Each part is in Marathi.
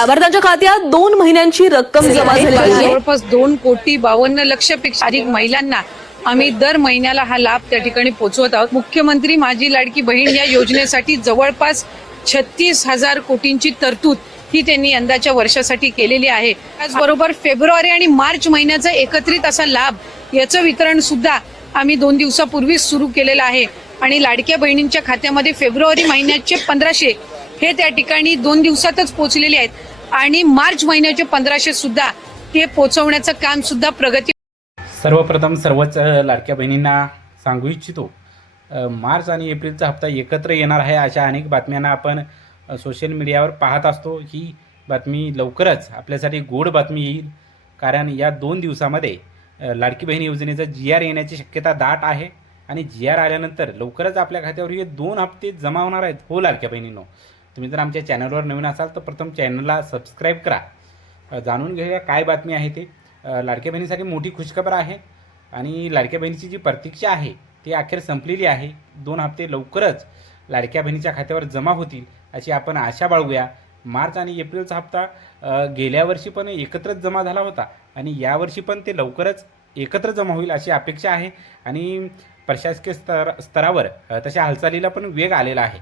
त्यावर त्यांच्या खात्यात 2 महिन्यांची रक्कम जमा झाली आहे। जवळपास 2,52,00,000पेक्षा अधिक महिलांना आम्ही दर महिन्याला हा लाभ त्या ठिकाणी पोहोचवत आहोत। मुख्यमंत्री माझी लाडकी बहीण या योजनेसाठी जवळपास 36,000 कोटींची तरतूद ही त्यांनी यंदाच्या वर्षासाठी केलेली आहे। त्याचबरोबर फेब्रुवारी आणि मार्च महिन्याचा एकत्रित असा लाभ याचं वितरण सुद्धा आम्ही 2 दिवसापूर्वीच सुरू केलेलं आहे आणि लाडक्या बहिणींच्या खात्यामध्ये फेब्रुवारी महिन्याचे 1,500 हे त्या ठिकाणी 2 दिवसातच पोहोचलेले आहेत आणि मार्च महिन्याचे 1,500 सुद्धा ते पोहोचवण्याचं काम सुद्धा प्रगती। सर्वप्रथम सर्वच लाडक्या बहिणींना सांगू इच्छितो, मार्च आणि एप्रिलचा हप्ता एकत्र येणार आहे अशा अनेक बातम्यांना आपण सोशल मीडियावर पाहत असतो। ही बातमी लवकरच आपल्यासाठी गोड बातमी येईल, कारण या 2 दिवसामध्ये लाडकी बहीण योजनेचा GR येण्याची शक्यता दाट आहे आणि GR आल्यानंतर लवकरच आपल्या खात्यावर हे 2 हप्ते जमा होणार आहेत। हो लाडक्या बहिणींनो, तुम्ही जर आमच्या चॅनलवर नवीन असाल तर प्रथम चॅनलला सबस्क्राईब करा। जाणून घेऊया काय बातमी आहे ते। लाडक्या बहिणीसाठी मोठी खुशखबर आहे आणि लाडक्या बहिणीची जी प्रतीक्षा आहे ती अखेर संपलेली आहे। 2 हप्ते लवकरच लाडक्या बहिणीच्या खात्यावर जमा होतील अशी आपण आशा बाळगूया। मार्च आणि एप्रिलचा हप्ता गेल्या वर्षी पण एकत्रच जमा झाला होता आणि यावर्षी पण ते लवकरच एकत्र जमा होईल अशी अपेक्षा आहे आणि प्रशासकीय स्तरावर तशा हालचालीला पण वेग आलेला आहे।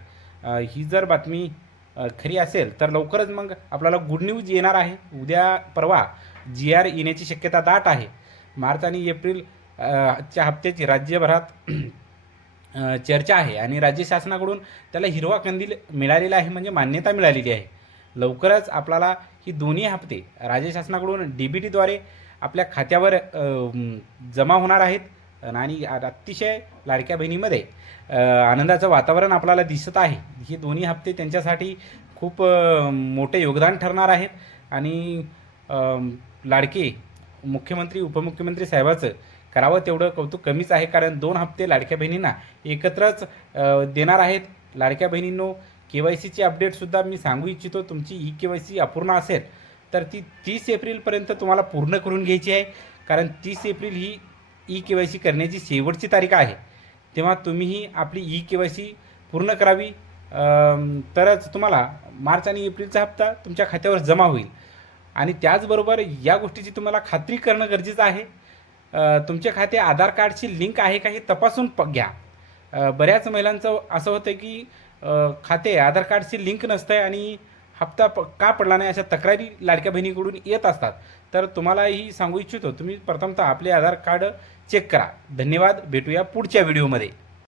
ही जर बातमी खरी असेल तर लवकरच मग आपल्याला गुड न्यूज येणार आहे। उद्या परवा GR येण्याची शक्यता दाट आहे। मार्च आणि एप्रिल च्या हप्त्याची राज्यभरात चर्चा आहे आणि राज्य शासनाकडून त्याला हिरवा कंदील मिळालेला आहे, म्हणजे मान्यता मिळालेली आहे। लवकरच आपल्याला ही दोन्ही हप्ते राज्य शासनाकडून DBTद्वारे आपल्या खात्यावर जमा होणार आहेत आणि अतिशय लाडक्या बहिणीमध्ये आनंदाचं वातावरण आपल्याला दिसत आहे। हे दोन्ही हप्ते त्यांच्यासाठी खूप मोठे योगदान ठरणार आहेत आणि लाडके मुख्यमंत्री उपमुख्यमंत्री साहेबाचं करावं तेवढं कौतुक कमीच आहे, कारण 2 हप्ते लाडक्या बहिणींना एकत्रच देणार आहेत। लाडक्या बहिणींनो, KYCची अपडेटसुद्धा मी सांगू इच्छितो। तुमची EKYC अपूर्ण असेल तर ती 30 एप्रिलपर्यंत तुम्हाला पूर्ण करून घ्यायची आहे, कारण 30 एप्रिल ही EKYC करण्याची शेवटची तारीख आहे। तेव्हा तुम्हीही आपली EKYC पूर्ण करावी, तरच तुम्हाला मार्च आणि एप्रिलचा हप्ता तुमच्या खात्यावर जमा होईल। आणि त्याचबरोबर या गोष्टीची तुम्हाला खात्री करणं गरजेचं आहे। तुमचे खाते आधार कार्डशी लिंक आहे का हे तपासून घ्या। बऱ्याच महिलांचं असं होतं की खाते आधार कार्डशी लिंक नसतं आहे आणि हप्ता का पडला नाही अशा तक्रारी लाडक्या बहिणीकडून येत असतात। तर तुम्हालाही सांगू इच्छितो, तुम्ही प्रथमतः आपले आधार कार्ड चेक करा। धन्यवाद, भेटूया पुढच्या व्हिडिओमध्ये।